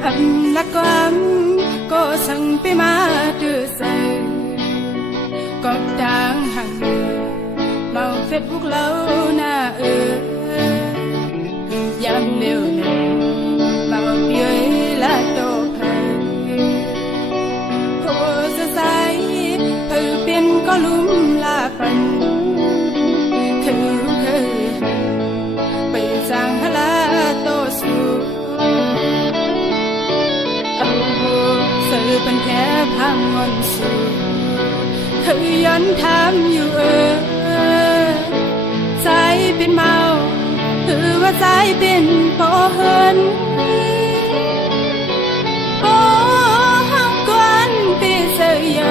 hầm lạc quam có sang pe ma từ giờ có đang hàng màu Facebook lâu na yam liều màu bia là tô hồ sơ sai thử biên có lúm là phần thử bây sang hà la tô su sự bên khép hàng ngọn su thửย้อนถามอยู่สายเป็นเมาถือว่าสายเป็นปอเฮินปอห้างกวนปีเสีย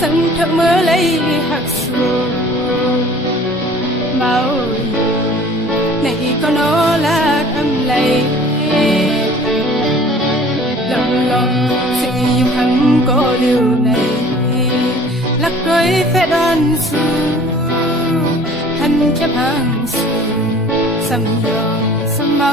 สังเธอเมื่อเลยหักสูเมาในก็โนลาทำไรลองสิ่งยิ่งหังก็เร็วในลักร้อยเฟดอนสูหันแค่พังสูสัมยอสมเมา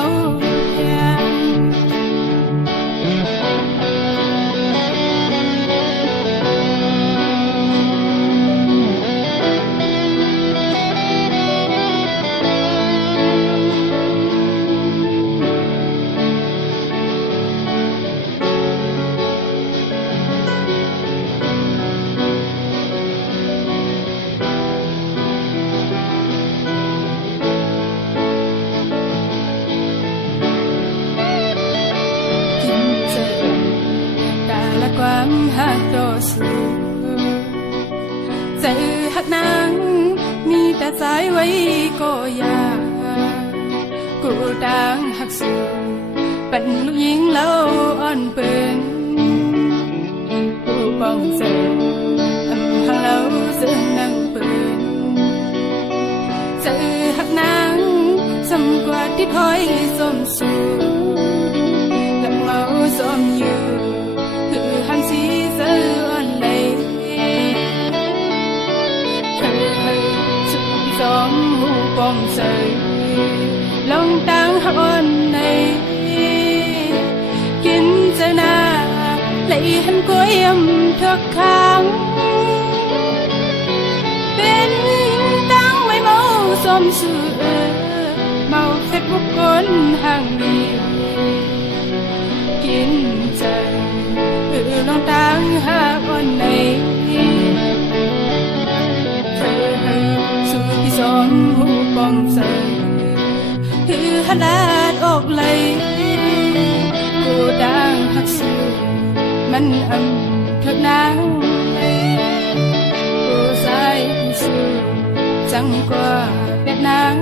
ความหักต่อสู้ใจหักนางมีแต่สายไว้ก็ยากกูต่างหักสู้เป็นลูกหญิงเล่าอ่อนเปิ่นกูป้องเสยทำหักเล่าเสื่อนั่งเปิ่นใจหักนางสมกว่าที่พอยสมสู้ลำเมาสมอยู่หันสีเสืออ่อนเลยเธอสุดที่สองหูปองเสยลองตั้งหักอ่อนในกินเจอหน้าเลยหันก้อยยำทุกครั้งเป็นตั้งไม่เมาสมสื่อเมาเฟซบุ๊กคนห่างดีกินใจลองตั้งหาคนไหนเธอสู่ที่สองหูปองใสคือหันลาดออกเลยกูดังหักสูมันเถิดนางกูใส่สูจังกว่าเป็ดนาง